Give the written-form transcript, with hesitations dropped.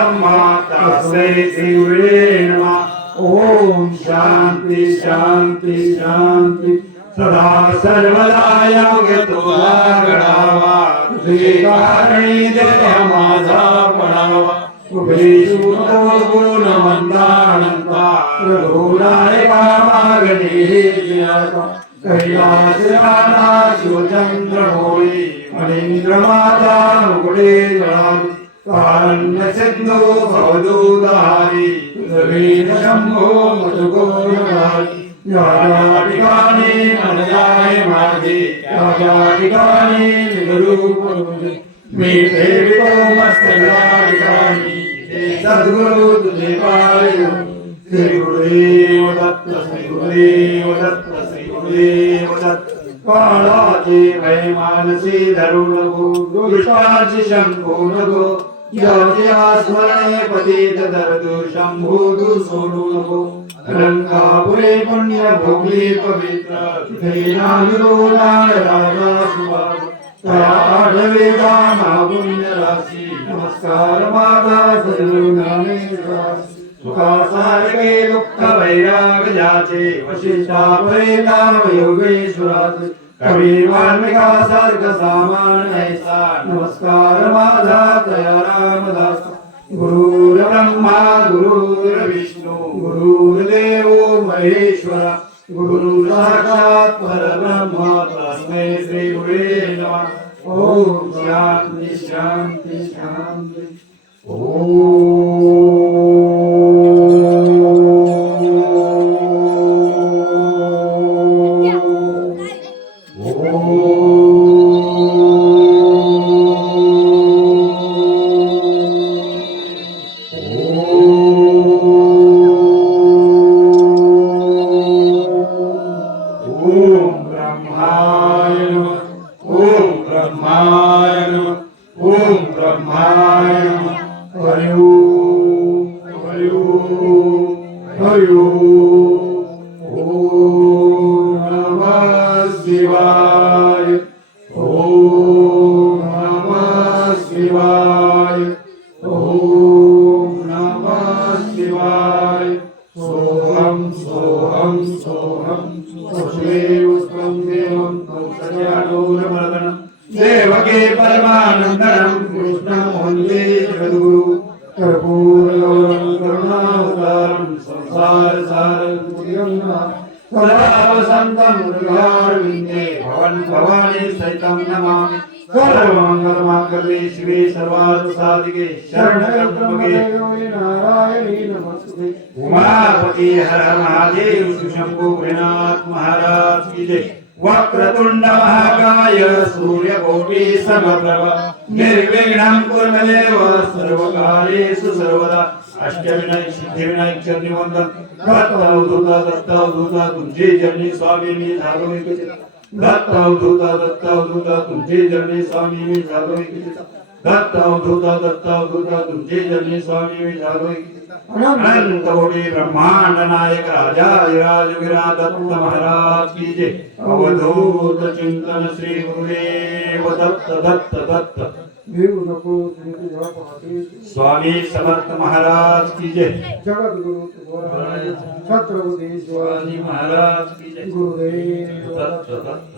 ब्रह्मा तस्मै श्री गुरुवे नमः। ओम शांति शांति शांति। सदा सर्वदा योग्य तुला घडावा, तुझे कारणी देह माझा पडावा। उभेषु गुण मंदानंता, रघुनायका मागणी जियाका। कैलास राणा शिवचंद्र होळी, मणींद्र माता मुकुटे जळावी। कारण्य सिंधू भवदूतहारी, तुझवीर शंभो मधुगोरधारी। या ठिकाणी मनजाय माझे, त्या ठिकाणी निजरूप तुझे। मी ठेवितो मस्तक या ठिकाणी, हे सद्गुरु तुझे पायो। श्री गुरुदेव दत्त, श्री गुरुदेव दत्त, श्री गुरुदेव दत्त। काळाचे भय मानसी धरू नको, दुष्टाची शंभू नको। ज्याचे स्मरणे पतित दर्दू शंभू तू सोडू नको। रंगापुरे पुण्य भोगली पवित्र, तिथे नांदलो लाड राजा सुभाग। त्या आढवे कामा पुण्य राशी, नमस्कार माझा सर्व ज्ञानेश्वरासी। सुखा सारखे दुःख वैराग ज्याचे, वशिष्ठा परे नाम योगेश्वराचे। कवी वाल्मिका सारख सामान ऐसा, नमस्कार माझा तया रामदास। गुरुर ब्रह्मा गुरुर विष्णू, गुरुर्देव महेश्वरा। गुरु साक्षात परब्रह्म, तस्मै श्री गुरुवे नमः। ओम शांति शांति शांति। ओम देवके परमानंदनं कृष्णं वन्दे जगद्गुरु। कर्पूरगौरं करुणावतारं, संसारसारं मुनिगणनाथ। सदा वसन्तं हृदयारविन्दे, भवन् भवानी सहितं नमामि। सर्वमङ्गलमाङ्गल्ये शिवे सर्वार्थसाधिके, शरणत्र्यम्बके नारायणी नमोस्तुते। उमापति हर हर महादेव, शंभो भोलेनाथ महाराज की जय। वक्रतुंड महाकाय, सूर्यकोटि समप्रभ। निर्विघ्नं कुरु मे देव, सर्वकार्येषु सर्वदा। अष्टविनायक सिद्धिविनायक चरणी वंदन। दत्तावधूता तुझे चरणी स्वामी मी झालो एकचित्त। दत्तावधूता तुझे चरणी स्वामी मी झालो एकचित्त। दत्तावधूता तुझे चरणी स्वामी मी झालो एकचित्त। अनंत कोटि ब्रह्मांड नायक राजा विराज दत्त महाराज की जय। अवधूत चिंतन श्री गुरुदेव दत्त दत्त दत्त। स्वामी समर्थ महाराज की जय। जगद्गुरु छत्रपती शिवाजी महाराज की जय। गुरुदेव दत्त दत्त।